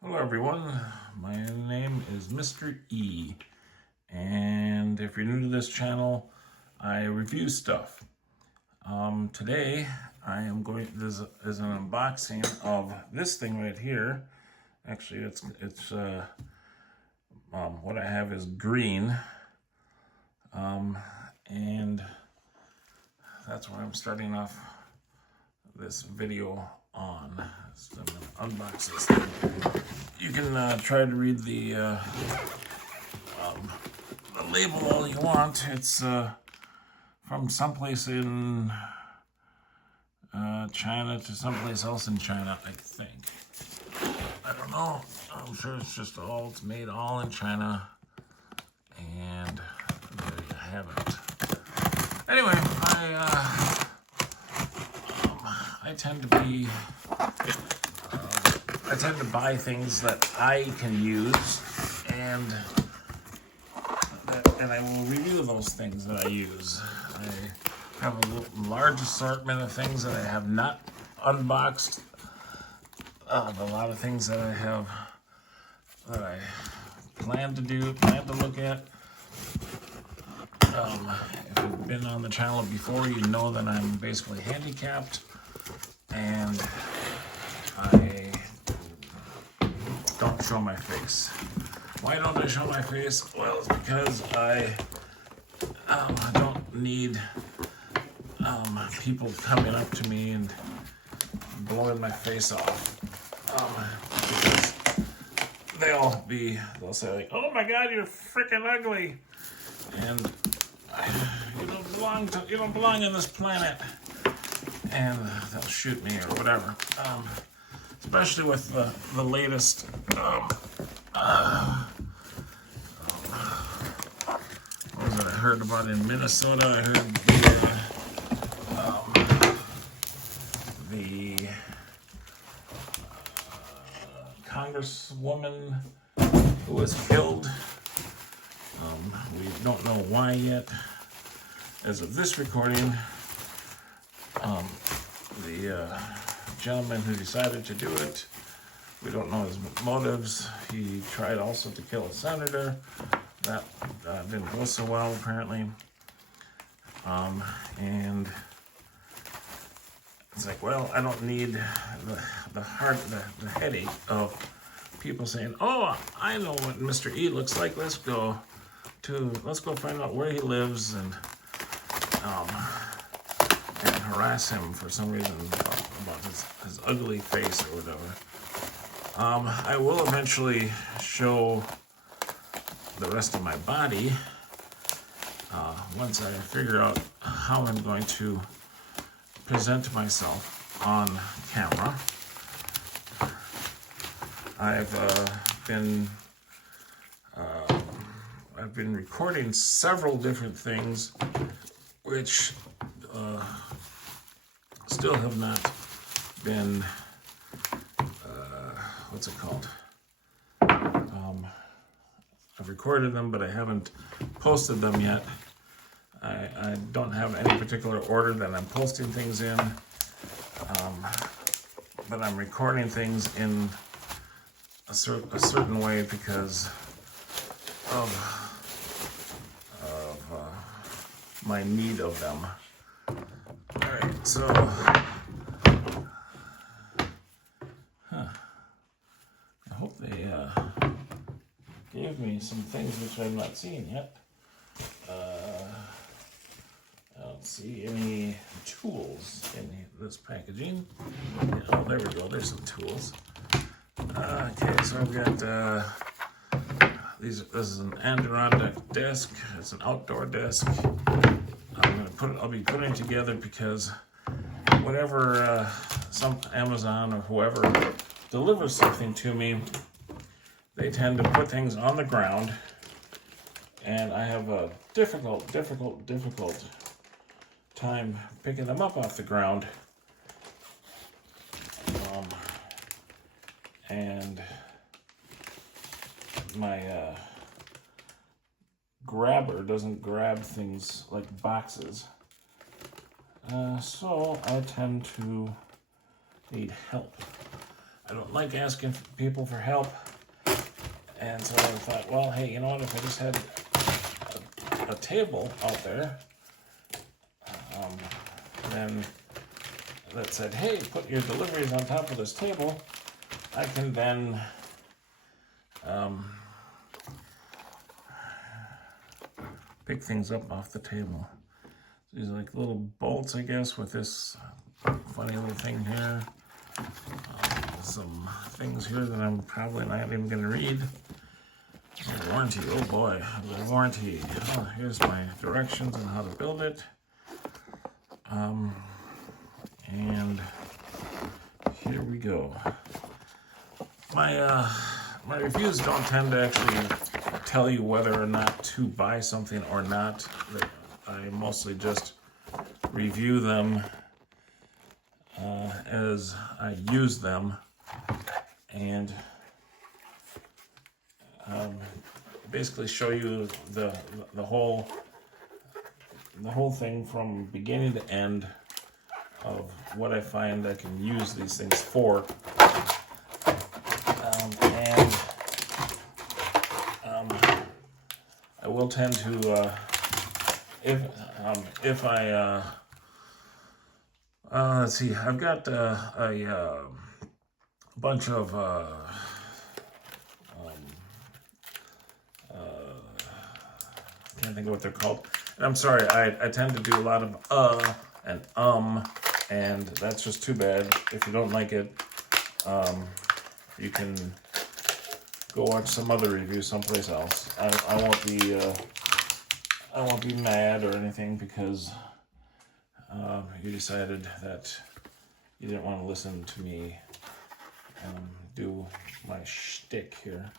Hello everyone, my name is Mr. E, and if you're new to this channel, I review stuff. Today I am going, this is an unboxing of this thing right here. Actually, it's what I have is green, and that's where I'm starting off this video on. So I'm gonna unbox this thing. You can try to read the label all you want. It's from someplace in China to someplace else in China, I think. I don't know. I'm sure it's made all in China. And there you have it. Anyway, I tend to buy things that I can use, and I will review those things that I use. I have a large assortment of things that I have not unboxed. A lot of things that I plan to look at. If you've been on the channel before, you know that I'm basically handicapped, and I don't show my face. Why don't I show my face? Well, it's because I don't need people coming up to me and blowing my face off. Because they'll say like, "Oh my God, you're freaking ugly," and you don't belong on this planet, and they'll shoot me or whatever. Especially with the latest what was it I heard about in Minnesota? I heard the congresswoman who was killed. We don't know why yet. As of this recording, the gentleman who decided to do it, we don't know his motives. He tried also to kill a senator. That didn't go so well, apparently. And it's like, well, I don't need the headache of people saying, "Oh, I know what Mr. E looks like. Let's go find out where he lives and harass him for some reason about his ugly face or whatever." I will eventually show the rest of my body once I figure out how I'm going to present myself on camera. I've been recording several different things, which still have not been what's it called? I've recorded them, but I haven't posted them yet. I don't have any particular order that I'm posting things in, but I'm recording things in a certain way because of my need of them. All right, so I hope they gave me some things which I've not seen yet. I don't see any tools in this packaging. Oh, there we go. There's some tools. Okay, so I've got this is an Adirondack desk. It's an outdoor desk. I'll be putting it together because whenever some Amazon or whoever delivers something to me, they tend to put things on the ground, and I have a difficult time picking them up off the ground. And my grabber doesn't grab things like boxes. So I tend to need help. I don't like asking people for help. And so I thought, well, hey, you know what? If I just had a table out there, then that said, hey, put your deliveries on top of this table, I can then pick things up off the table. These are like little bolts, I guess, with this funny little thing here. Some things here that I'm probably not even going to read. Warranty, oh boy, the warranty. Oh, here's my directions on how to build it. And here we go. My reviews don't tend to actually tell you whether or not to buy something or not. I mostly just review them as I use them, and basically show you the whole thing from beginning to end of what I find I can use these things for. And I will tend to if I let's see, I've got a bunch of can't think of what they're called. And I'm sorry, I tend to do a lot of and and that's just too bad. If you don't like it, you can go watch some other review someplace else. I won't be mad or anything because you decided that you didn't want to listen to me do my shtick here.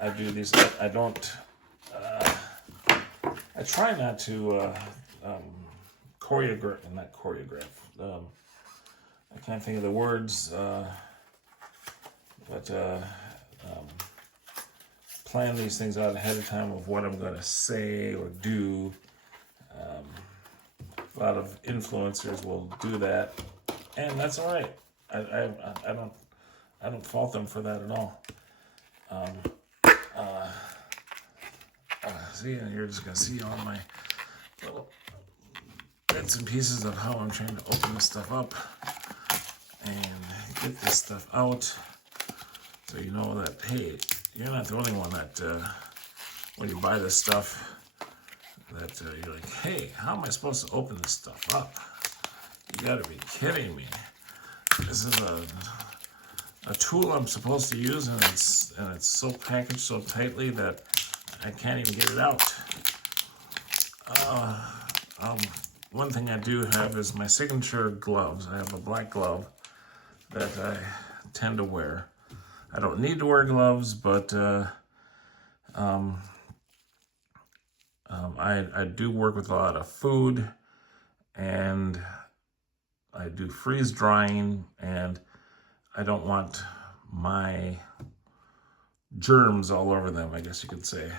I do these. I don't. I try not to choreograph. Not choreograph. I can't think of the words. But plan these things out ahead of time of what I'm going to say or do. A lot of influencers will do that, and that's all right. I don't fault them for that at all. See, and you're just gonna see all my little bits and pieces of how I'm trying to open this stuff up and get this stuff out, so you know that, hey, you're not the only one that when you buy this stuff that you're like, hey, how am I supposed to open this stuff up? You gotta be kidding me. This is a tool I'm supposed to use, and it's so packaged so tightly that I can't even get it out. One thing I do have is my signature gloves. I have a black glove that I tend to wear. I don't need to wear gloves, but I do work with a lot of food, and I do freeze drying, and I don't want my germs all over them, I guess you could say.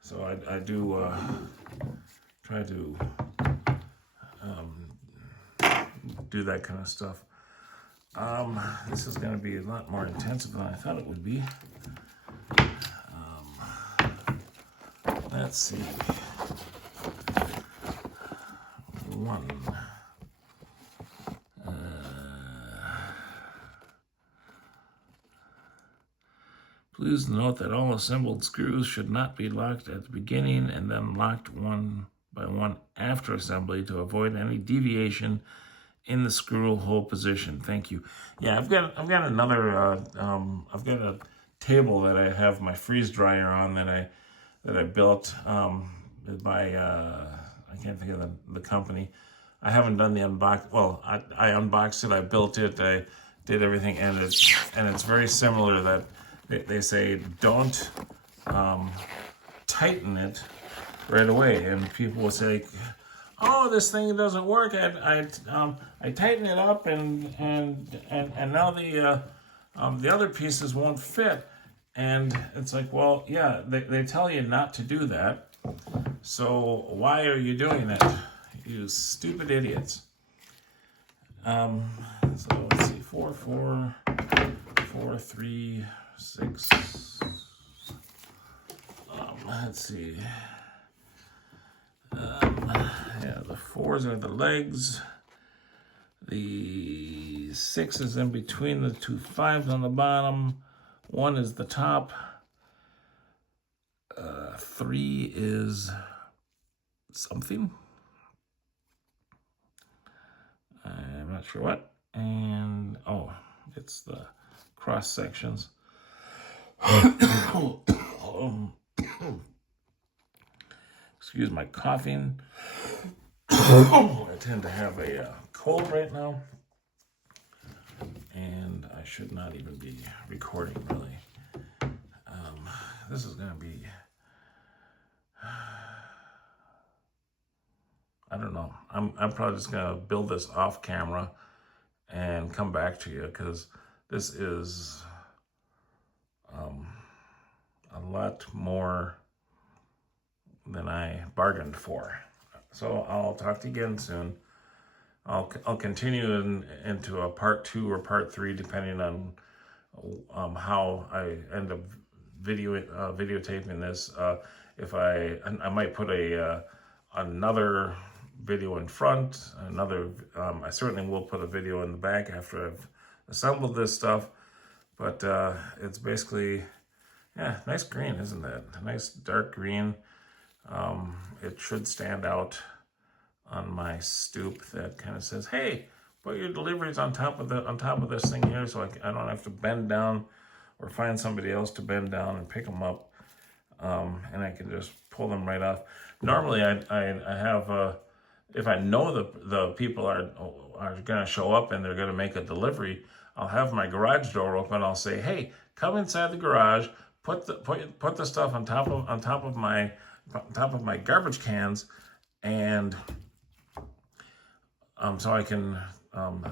So I do try to do that kind of stuff. This is going to be a lot more intensive than I thought it would be. Let's see. One. Please note that all assembled screws should not be locked at the beginning and then locked one by one after assembly to avoid any deviation in the screw hole position. Thank you. Yeah, I've got another I've got a table that I have my freeze dryer on that I built by I can't think of the company. I haven't done the unbox. Well, I unboxed it. I built it. I did everything, and it's very similar. That they say don't tighten it right away, and people will say, "Oh, this thing doesn't work." I tighten it up, and now the other pieces won't fit. And it's like, well, yeah, they tell you not to do that. So why are you doing it? You stupid idiots. So let's see, 4, 4, 4, 3, 6. Let's see. Yeah, the 4s are the legs. The 6 is in between the two 5s on the bottom. 1 is the top. 3 is something. I'm not sure what. And, oh, it's the cross sections. Excuse my coughing. I tend to have a cold right now. And I should not even be recording, really. This is going to be... I don't know. I'm probably just going to build this off camera and come back to you, because this is a lot more than I bargained for. So I'll talk to you again soon. I'll continue into a part 2 or part 3, depending on how I end up videotaping this. If I might put another video in front, I certainly will put a video in the back after I've assembled this stuff. But it's basically, yeah, nice green, isn't it? A nice dark green. It should stand out on my stoop that kind of says, hey, put your deliveries on top of this thing here, so I don't have to bend down or find somebody else to bend down and pick them up, and I can just pull them right off. Normally I have if I know the people are going to show up and they're going to make a delivery, I'll have my garage door open. I'll say, hey, come inside the garage, put the stuff on top of my garbage cans, and so I can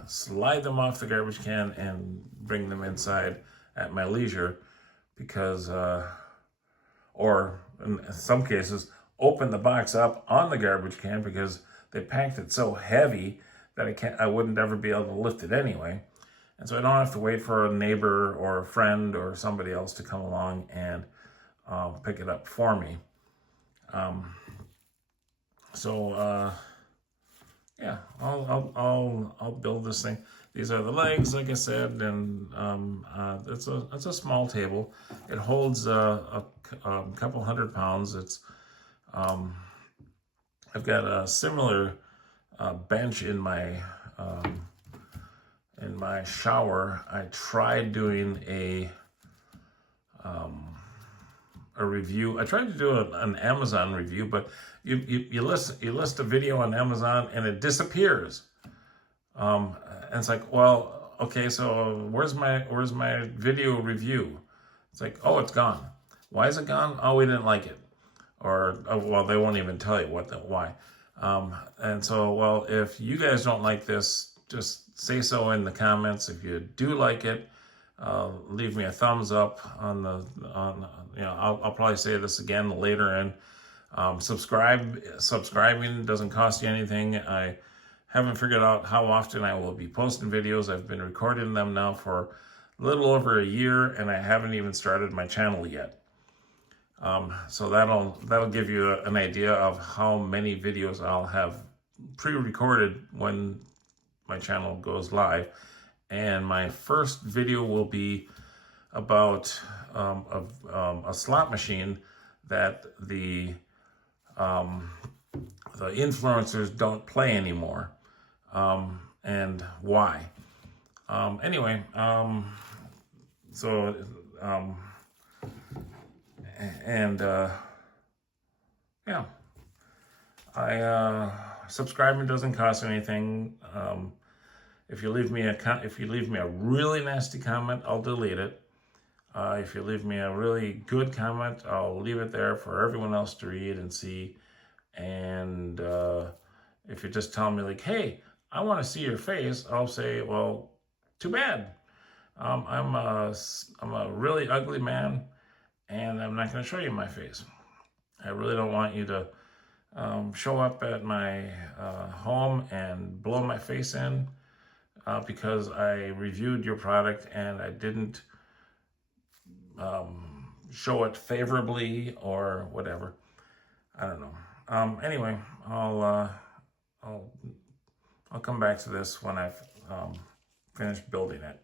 slide them off the garbage can and bring them inside at my leisure, because, or in some cases, open the box up on the garbage can because they packed it so heavy that I wouldn't ever be able to lift it anyway. And so I don't have to wait for a neighbor or a friend or somebody else to come along and pick it up for me. Yeah, I'll build this thing. These are the legs, like I said, and it's a small table. It holds a couple 100 pounds. It's I've got a similar bench in my shower. I tried doing a review. I tried to do an Amazon review, but you list a video on Amazon and it disappears. And it's like, well, okay, so where's my video review? It's like, oh, it's gone. Why is it gone? Oh, we didn't like it. Or, oh, well, they won't even tell you why. And so, well, if you guys don't like this, just say so in the comments. If you do like it, leave me a thumbs up I'll probably say this again later. And subscribing doesn't cost you anything. I haven't figured out how often I will be posting videos. I've been recording them now for a little over a year, and I haven't even started my channel yet. So that'll give you an idea of how many videos I'll have pre-recorded when my channel goes live. And my first video will be about a slot machine that the influencers don't play anymore, and why. Yeah, subscribing doesn't cost anything. If you leave me a really nasty comment, I'll delete it. If you leave me a really good comment, I'll leave it there for everyone else to read and see. And if you just tell me like, hey, I want to see your face, I'll say, well, too bad. I'm a really ugly man, and I'm not going to show you my face. I really don't want you to show up at my home and blow my face in. because I reviewed your product and I didn't show it favorably or whatever. I don't know. Anyway, I'll come back to this when I've finished building it.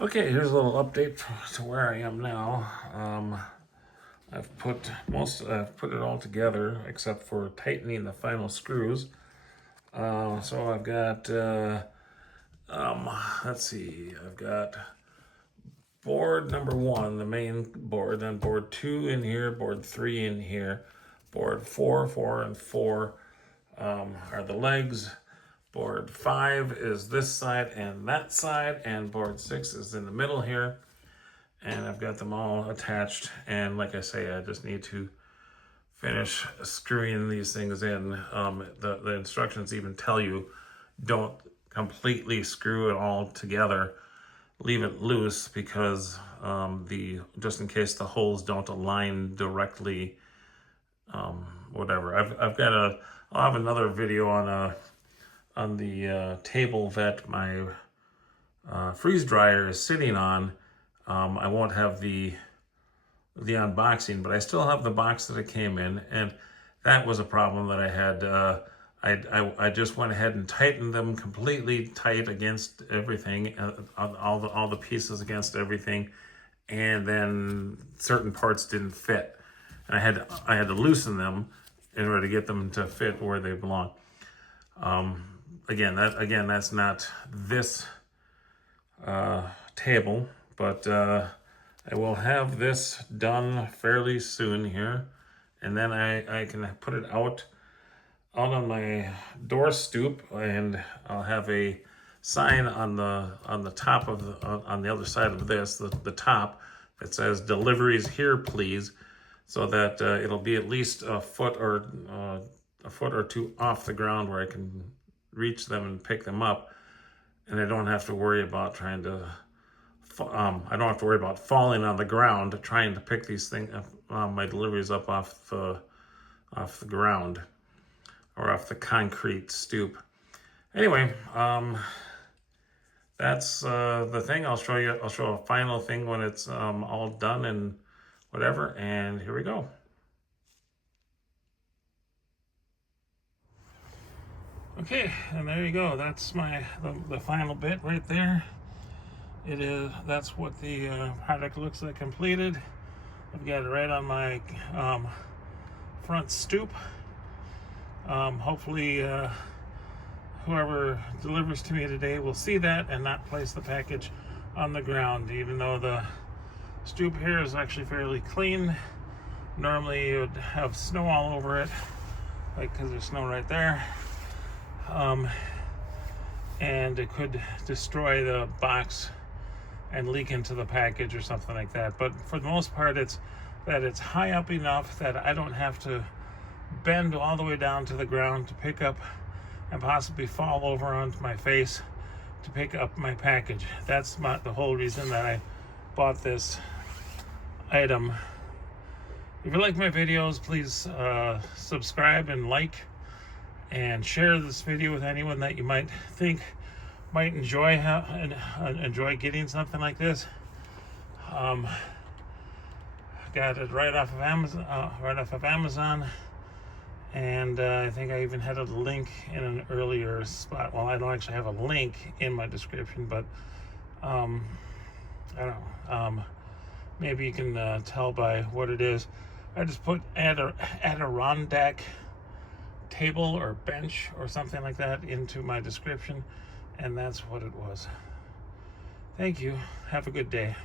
Okay, here's a little update to where I am now. I've put it all together except for tightening the final screws. So I've got let's see, I've got board number 1, the main board, then board 2 in here, board 3 in here, board 4, and 4 are the legs. Board 5 is this side and that side, and board 6 is in the middle here. And I've got them all attached, and like I say, I just need to finish screwing these things in. The instructions even tell you don't completely screw it all together. Leave it loose because just in case the holes don't align directly, whatever. I'll have another video on the table that my freeze dryer is sitting on. I won't have the unboxing, but I still have the box that it came in, and that was a problem that I had. I just went ahead and tightened them completely tight against everything, all the pieces against everything, and then certain parts didn't fit, and I had to loosen them in order to get them to fit where they belong. Again, that's not this table, but I will have this done fairly soon here, and then I can put it out on my door stoop, and I'll have a sign on the top of on the other side of this, the top, that says "Deliveries here, please," so that it'll be at least a foot or two off the ground where I can reach them and pick them up, and I don't have to worry about trying to. I don't have to worry about falling on the ground trying to pick these things, my deliveries up off the ground or off the concrete stoop. Anyway, that's the thing. I'll show a final thing when it's all done and whatever. And here we go. Okay, and there you go. That's the final bit right there. That's what the product looks like completed. I've got it right on my front stoop. Hopefully whoever delivers to me today will see that and not place the package on the ground, even though the stoop here is actually fairly clean. Normally you would have snow all over it, like because there's snow right there. And it could destroy the box and leak into the package or something like that. But for the most part, it's high up enough that I don't have to bend all the way down to the ground to pick up and possibly fall over onto my face to pick up my package. That's the whole reason that I bought this item. If you like my videos, please subscribe and like and share this video with anyone that you might think might enjoy getting something like this. Got it right off of Amazon, and I think I even had a link in an earlier spot. Well, I don't actually have a link in my description, but I don't know. Maybe you can tell by what it is. I just put Adirondack table or bench or something like that into my description, and that's what it was. Thank you. Have a good day.